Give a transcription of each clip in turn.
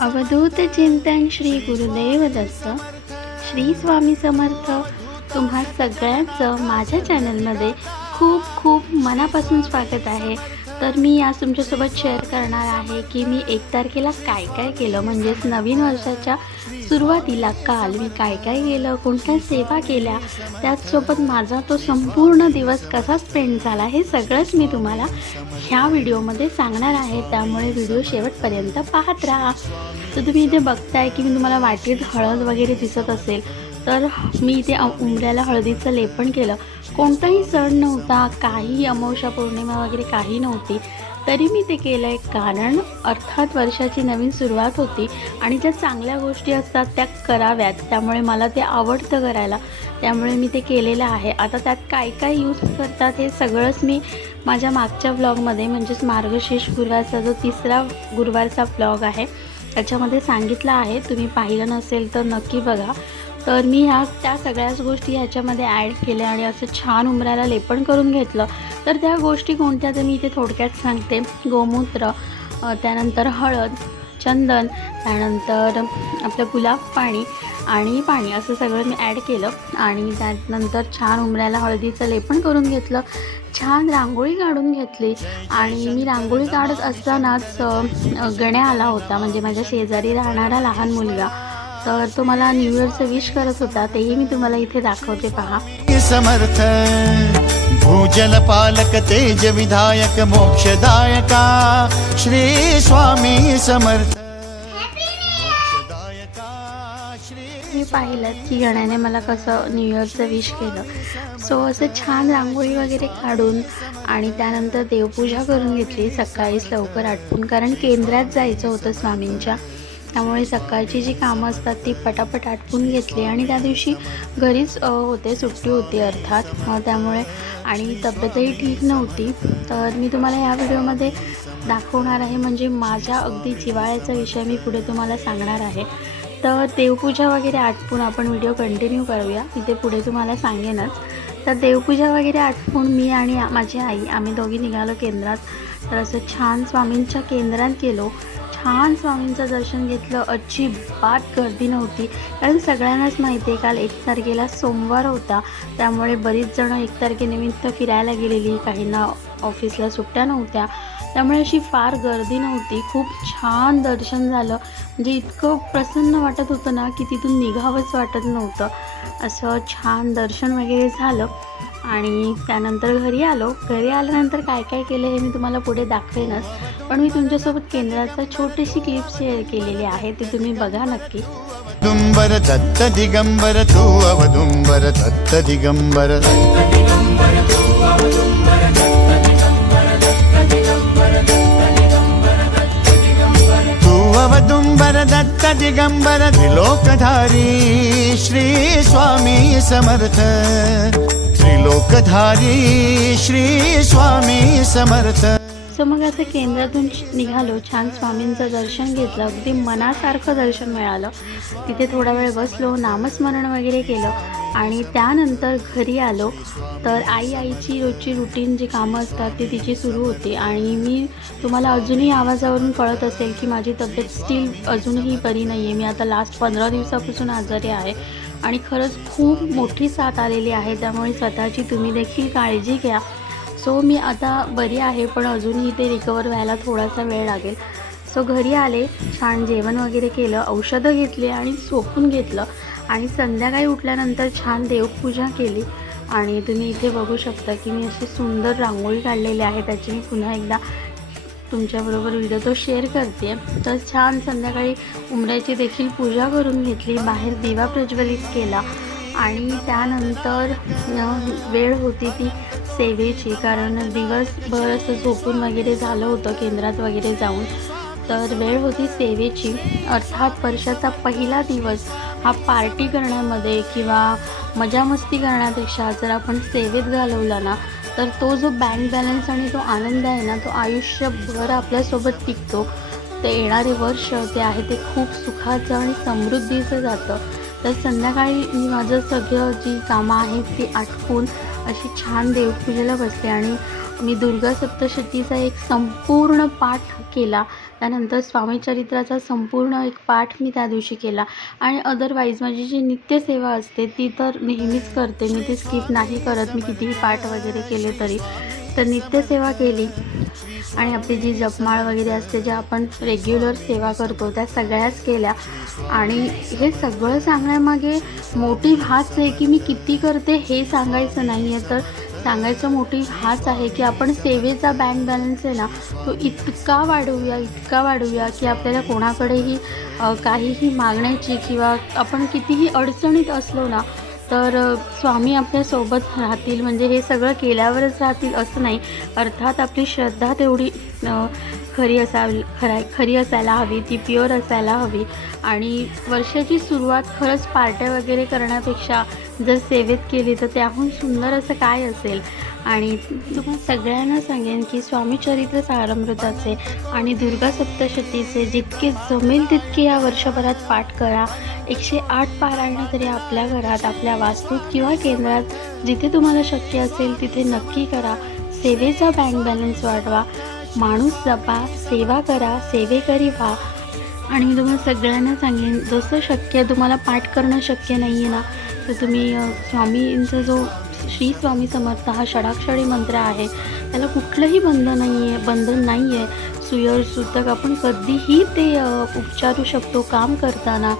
अवधूत चिंतन श्री गुरुदेव दत्त. श्री स्वामी समर्थ तुम्हा सगळ्यांचं माझ्या चॅनलमध्ये खूप खूप मनापासून स्वागत आहे. तर मी आज तुमच्यासोबत शेअर करणार आहे की मी एक तारखेला काय काय केलं? म्हणजेच नवीन वर्षाच्या सुरुवातीला काल मी काय काय केलं कोणत्या सेवा केल्या त्याचसोबत माझा तो संपूर्ण दिवस कसा स्पेंड झाला हे सगळंच मी तुम्हाला ह्या व्हिडिओमध्ये सांगणार आहे. त्यामुळे व्हिडिओ शेवटपर्यंत पाहत राहा. तर तुम्ही इथे बघताय की मी तुम्हाला वाटीत हळद वगैरे दिसत असेल तर मी इथे उमऱ्याला हळदीचं लेपन केलं. कोणताही सण नव्हता काही अमावस्या पौर्णिमा वगैरे काही नव्हती. तरी मी ते केलं आहे कारण अर्थात वर्षाची नवीन सुरुवात होती आणि ज्या चांगल्या गोष्टी असतात त्या कराव्यात. त्यामुळे मला ते आवडतं करायला. त्यामुळे मी ते केलेलं आहे. आता त्यात काय काय यूज करतात हे सगळंच मी माझ्या मागच्या ब्लॉगमध्ये म्हणजेच मार्गशीर्ष गुरुवारचा जो तिसरा गुरुवारचा ब्लॉग आहे त्याच्यामध्ये सांगितलं आहे. तुम्ही पाहिलं नसेल तर नक्की बघा. तर मी ह्या त्या सगळ्याच गोष्टी ह्याच्यामध्ये ॲड केल्या आणि असं छान उमरायला लेपन करून घेतलं. तर त्या गोष्टी कोणत्या तर मी इथे थोडक्यात सांगते. गोमूत्र त्यानंतर हळद चंदन त्यानंतर आपलं गुलाब पाणी आणि पाणी असं सगळं मी ॲड केलं. आणि त्यानंतर छान उमऱ्याला हळदीचं लेपन करून घेतलं. छान रांगोळी काढून घेतली. आणि मी रांगोळी काढत असतानाच गण्या आला होता. म्हणजे माझ्या शेजारी राहणारा लहान मुलगा. तर तो मला न्यू इयरचं विश करत होता. तेही मी तुम्हाला इथे दाखवते पहा. समर्थ भूजल पालक तेज विधायक मोक्षदायका श्री स्वामी समर्थ। श्री मी पाहिलं की गण्याने मला कसं न्यू इयरचं विश केलं. सो असं छान रांगोळी वगैरे काढून आणि त्यानंतर देवपूजा करून घेतली. सकाळीच लवकर आटपून कारण केंद्रात जायचं होतं स्वामींच्या. त्यामुळे सकाळची जी कामं असतात ती पटापट आटपून घेतली आणि त्या दिवशी घरीच होते सुट्टी होती अर्थात. त्यामुळे आणि तब्येतही ठीक नव्हती. तर मी तुम्हाला या व्हिडिओमध्ये दाखवणार आहे म्हणजे माझ्या अगदी जिवाळ्याचा विषय मी पुढे तुम्हाला सांगणार आहे. तर देवपूजा वगैरे आटपून आपण व्हिडिओ कंटिन्यू करूया. इथे पुढे तुम्हाला सांगेनच. तर देवपूजा वगैरे आटपून मी आणि माझी आई आम्ही दोघी निघालो केंद्रात. तर असं छान स्वामींच्या केंद्रात गेलो. छान स्वामींचं दर्शन घेतलं. अजिबात गर्दी नव्हती. कारण सगळ्यांनाच माहिती आहे काल एक तारखेला सोमवार होता. त्यामुळे बरीच जणं एक तारखेनिमित्त फिरायला गेलेली. काहींना ऑफिसला सुट्ट्या नव्हत्या. त्यामुळे अशी फार गर्दी नव्हती. खूप छान दर्शन झालं. म्हणजे इतकं प्रसन्न वाटत होतं ना की तिथून निघावंच वाटत नव्हतं. असं छान दर्शन वगैरे झालं. आणि त्यानंतर घरी आलो. घरी आल्यानंतर काय काय केलं हे मी तुम्हाला पुढे दाखवेनच. पण मी तुमच्यासोबत केंद्राचा छोटीशी क्लिप शेअर केलेली आहे ती तुम्ही बघा नक्की. दुंबर दत्त दिगंबर तू अवधुंबर दत्त दिगंबर. तू अवदुंबर दत्त दिगंबर त्रिलोकधारी श्री स्वामी समर्थ. त्रिलोकधारी श्री स्वामी समर्थ। सो मग असं केंद्रातून निघालो. छान स्वामींचं दर्शन घेतलं. अगदी मनासारखं दर्शन मिळालं. तिथे थोडा वेळ बसलो नामस्मरण वगैरे केलं आणि त्यानंतर घरी आलो. तर आई आईची रोजची रुटीन जी कामं असतात ती तिची सुरू होती. आणि मी तुम्हाला अजूनही आवाजावरून कळत असेल की माझी तब्येत स्टील अजूनही बरी नाही आहे मी आता लास्ट पंधरा दिवसापासून आजारी आहे आणि खरंच खूप मोठी साथ आलेली आहे. त्यामुळे स्वतःची तुम्ही देखील काळजी घ्या. सो मी आता बरी आहे पण अजूनही ते रिकवर व्हायला थोडासा वेळ लागेल. सो घरी आले छान जेवण वगैरे केलं औषधं घेतली आणि सोपून घेतलं. आणि संध्याकाळी उठल्यानंतर छान देवपूजा केली. आणि तुम्ही इथे बघू शकता की मी अशी सुंदर रांगोळी काढलेली आहे त्याची मी पुन्हा एकदा तुमच्याबरोबर व्हिडिओ तो शेअर करते. तर छान संध्याकाळी उमऱ्याची देखील पूजा करून घेतली बाहेर दिवा प्रज्वलित केला. आणि त्यानंतर वेळ होती ती सेवेची कारण दिवसभर असं झोपून वगैरे झालं होतं केंद्रात वगैरे जाऊन. तर वेळ होती सेवेची. अर्थात वर्षाचा पहिला दिवस हा पार्टी करण्यामध्ये किंवा मजामस्ती करण्यापेक्षा जर आपण सेवेत घालवला ना तर तो जो बँक बॅलन्स आणि तो आनंद आहे ना तो आयुष्यभर आपल्यासोबत टिकतो. ते येणारे वर्ष जे आहे ते खूप सुखाचं आणि समृद्धीचं जातं. तर संध्याकाळी मी माझं सगळं जी कामं आहेत ती आटपून अशी छान देवपूजेला बसले आणि मी दुर्गा सप्तशतीचा एक संपूर्ण पाठ केला. त्यानंतर स्वामी चरित्राचा संपूर्ण एक पाठ मी त्या दिवशी केला. आणि अदरवाईज माझी जी नित्यसेवा असते ती तर नेहमीच करते. मी ती स्किप नाही करत. मी कितीही पाठ वगैरे केले तरी. तर नित्यसेवा केली. आणि आपली जी जपमाळ वगैरे असते ज्या आपण रेग्युलर सेवा करतो त्या सगळ्याच केल्या. आणि हे सगळं सांगण्यामागे मोठी हाच आहे की मी किती करते हे सांगायचं नाही आहे तर सांगायचं मोठी हाच आहे की आपण सेवेचा बँक बॅलन्स आहे ना तो इतका वाढवूया इतका वाढवूया की आपल्याला कोणाकडेही काहीही मागण्याची किंवा आपण कितीही अडचणीत असलो ना तर स्वामी आपल्यासोबत राहतील म्हणजे हे सगळं केल्यावरच राहतील असं नाही. अर्थात आपली श्रद्धा तेवढी खरी असावी खराय खरी असायला हवी ती प्युअर असायला हवी. आणि वर्षाची सुरुवात खरंच पार्ट्या वगैरे करण्यापेक्षा जर सेवेत केली तर त्याहून सुंदर असं काय असेल? आणि तुम्हाला सगळ्यांना सांगेन की स्वामी चरित्र सारामृताचे आणि दुर्गा सप्तशतीचे जितके जमेल तितके या वर्षभरात पाठ करा. एकशे आठ पारायणं तरी आपल्या घरात आपल्या वास्तूत किंवा केंद्रात. जिथे तुम्हाला शक्य असेल तिथे नक्की करा. सेवेचा बँक बॅलन्स वाढवा. माणूस जपा सेवा करा सेवेकरी व्हा. आणि मी तुम्हाला सगळ्यांना सांगेन जसं शक्य तुम्हाला पाठ करणं शक्य नाही आहे ना तर तुम्ही स्वामींचा जो श्री स्वामी समर्थ हा षडाक्षरी मंत्र आहे त्याला कुठलंही बंधन नाही आहे बंधन नाही आहे सुयर सुतक आपण कधीही ते उच्चारू शकतो काम करताना.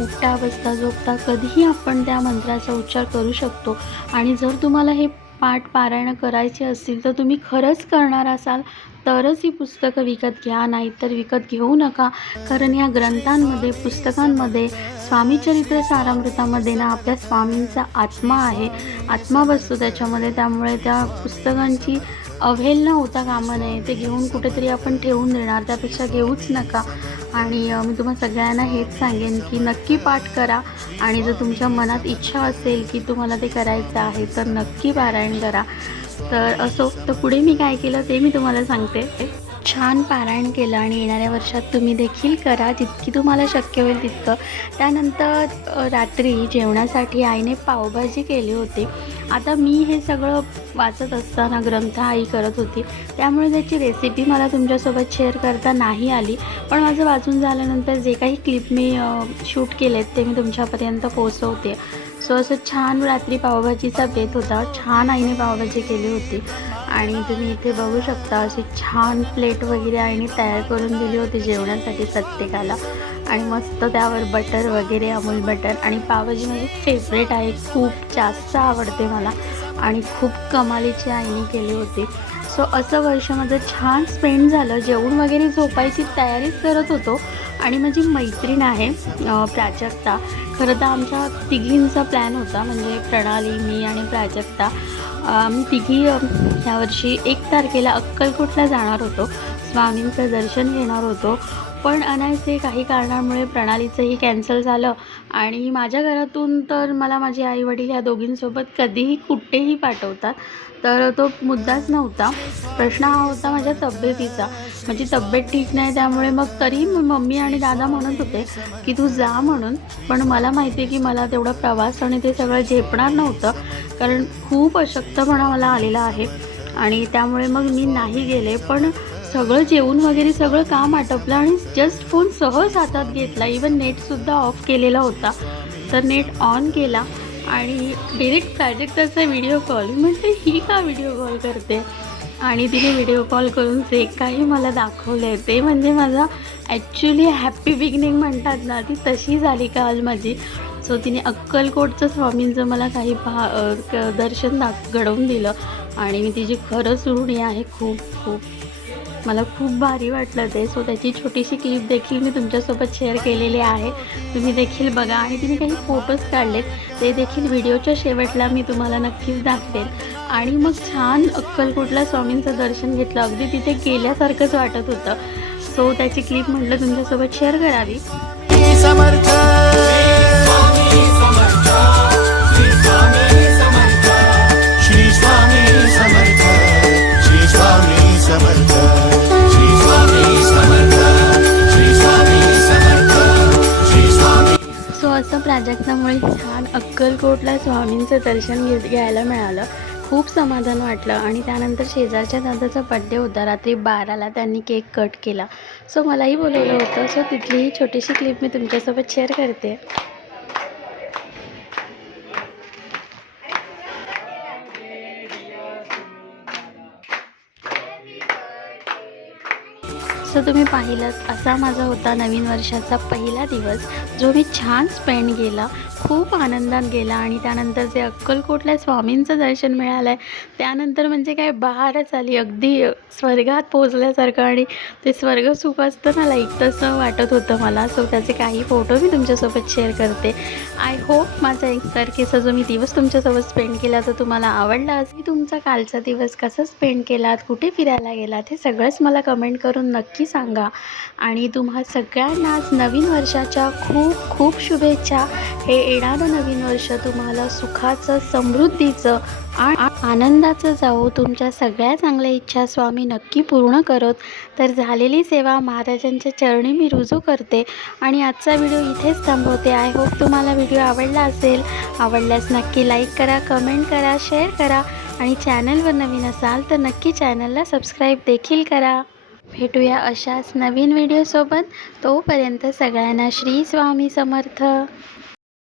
उठता बसता झोपता कधीही आपण त्या मंत्राचा उच्चार करू शकतो. आणि जर तुम्हाला हे पाठ पारायण करायचे असतील तर तुम्ही खरंच करणार असाल तरच ही पुस्तकं विकत घ्या नाहीतर विकत घेऊ नका. कारण या ग्रंथांमध्ये पुस्तकांमध्ये स्वामीचरित्र सारामृतामध्ये ना आपल्या स्वामींचा आत्मा आहे. आत्मा बसतो त्याच्यामध्ये त्यामुळे त्या पुस्तकांची अवहेलना होता कामा नये ते घेऊन कुठेतरी आपण ठेवून देणार त्यापेक्षा घेऊच नका. आणि मी तुम्हाला सगळ्यांना हेच सांगेन की नक्की पाठ करा. आणि जर तुमच्या मनात इच्छा असेल की तुम्हाला ते करायचं आहे तर नक्की पारायण करा. तर असो तर पुढे मी काय केलं ते मी तुम्हाला सांगते. छान पारायण केलं आणि येणाऱ्या वर्षात तुम्ही देखील करा जितकी तुम्हाला शक्य होईल तितकं. त्यानंतर रात्री जेवणासाठी आईने पावभाजी केली होती. आता मी हे सगळं वाचत असताना ग्रंथ आई करत होती. त्यामुळे त्याची रेसिपी मला तुमच्यासोबत शेअर करता नाही आली. पण माझं वाचून झाल्यानंतर जे काही क्लिप मी शूट केलेत ते मी तुमच्यापर्यंत पोचवते सो असं छान रात्री पावभाजीचा बेत होता. छान आईने पावभाजी केली होती. आणि तुम्ही इथे बघू शकता अशी छान प्लेट वगैरे आईने तयार करून दिली होती जेवणासाठी प्रत्येकाला. आणि मस्त त्यावर बटर वगैरे अमूल बटर आणि पावभाजी माझी फेवरेट आहे. खूप जास्त आवडते मला. आणि खूप कमालीची आईने केली होती. सो असं वर्ष माझं छान स्पेंड झालं. जेवण वगैरे झोपायची तयारीच करत होतो. आणि माझी मैत्रीण आहे प्राजक्ता. खरं तर आमच्या तिघींचा प्लॅन होता. म्हणजे प्रणाली मी आणि प्राजक्ता. आम्ही तिघी ह्यावर्षी यावर्षी एक तारखेला अक्कलकोटला जाणार होतो. स्वामींचं दर्शन घेणार होतो. पण अनायसे काही कारणामुळे प्रणालीचंही कॅन्सल झालं. आणि माझ्या घरातून तर मला माझे आई वडील या दोघींसोबत कधीही कुठेही पाठवतात. तर तो मुद्दाच नव्हता. प्रश्न हा होता माझ्या तब्येतीचा. माझी तब्येत ठीक नाही त्यामुळे मग तरी मम्मी आणि दादा म्हणत होते की तू जा म्हणून. पण मला माहिती आहे की मला तेवढा प्रवास आणि ते सगळं झेपणार नव्हतं. कारण खूप अशक्तपणा मला आलेला आहे. आणि त्यामुळे मग मी नाही गेले. पण सगळं जेवण वगैरे सगळं काम आटपलं आणि जस्ट फोन सहज हातात घेतला. इवन नेटसुद्धा ऑफ केलेला होता. तर नेट ऑन केला आणि डिरेक्ट प्राजक्ताचा व्हिडिओ कॉल म्हणजे ही का व्हिडिओ कॉल करते? आणि तिने व्हिडिओ कॉल करून जे काही मला दाखवलं आहे ते म्हणजे माझा ॲक्च्युली हॅप्पी बिगिनिंग म्हणतात ना ती तशी झाली काल माझी? सो तिने अक्कलकोटचं स्वामींचं मला काही भा क- दर्शन दाख घडवून दिलं. आणि मी तिची खरंच ऋणी आहे. खूप खूप मला खूप भारी वाटलं ते. सो त्याची छोटीशी क्लिप देखील मी तुमच्यासोबत शेअर केलेली आहे. तुम्ही देखील बघा. आणि तिने काही फोटोज काढलेत. ते देखील व्हिडिओच्या शेवटला मी तुम्हाला नक्कीच दाखवेल. आणि मग छान अक्कलकोटला स्वामींचं दर्शन घेतलं. अगदी तिथे गेल्यासारखंच वाटत होतं. सो त्याची क्लिप म्हटलं तुमच्यासोबत शेअर करावी. समर्थ प्राजक्तामुळे छान अक्कलकोटला स्वामींचं दर्शन घे घ्यायला मिळालं. खूप समाधान वाटलं आणि त्यानंतर शेजारच्या दादाचा बड्डे होता. रात्री बाराला त्यांनी केक कट केला. सो मलाही बोलवलं होतं. सो तिथलीही छोटीशी क्लिप मी तुमच्यासोबत शेअर करते. जसं तुम्ही पाहिलं असा माझा होता नवीन वर्षाचा पहिला दिवस जो मी छान स्पेंड केला. खूप आनंदात गेला आणि त्यानंतर जे अक्कलकोटला स्वामींचं दर्शन मिळालं आहे त्यानंतर म्हणजे काय बहारच आली. अगदी स्वर्गात पोचल्यासारखं आणि ते स्वर्ग सुख असतं ना लाईक तसं वाटत होतं मला. सो त्याचे काही फोटो मी तुमच्यासोबत शेअर करते. आय होप माझा एकसारखेचा जो मी दिवस तुमच्यासोबत स्पेंड केला तो तुम्हाला आवडला असेल. तुमचा कालचा दिवस कसा स्पेंड केलात कुठे फिरायला गेलात हे सगळंच मला कमेंट करून नक्की सांगा. आणि तुम्हा सगळ्यांनाच नवीन वर्षाच्या खूप खूप शुभेच्छा. हे येणारं नवीन वर्ष तुम्हाला सुखाचं समृद्धीचं आ- आनंदाचं जावो. तुमच्या सगळ्या चांगल्या इच्छा स्वामी नक्की पूर्ण करत. तर झालेली सेवा महाराजांच्या चरणी मी रुजू करते. आणि आजचा व्हिडिओ इथेच थांबवते. आय होप तुम्हाला व्हिडिओ आवडला असेल. आवडल्यास नक्की लाईक करा कमेंट करा शेअर करा. आणि चॅनलवर नवीन असाल तर नक्की चॅनलला सबस्क्राईब देखील करा. भेटूया अशाच नवीन व्हिडिओसोबत. तोपर्यंत सगळ्यांना श्री स्वामी समर्थ.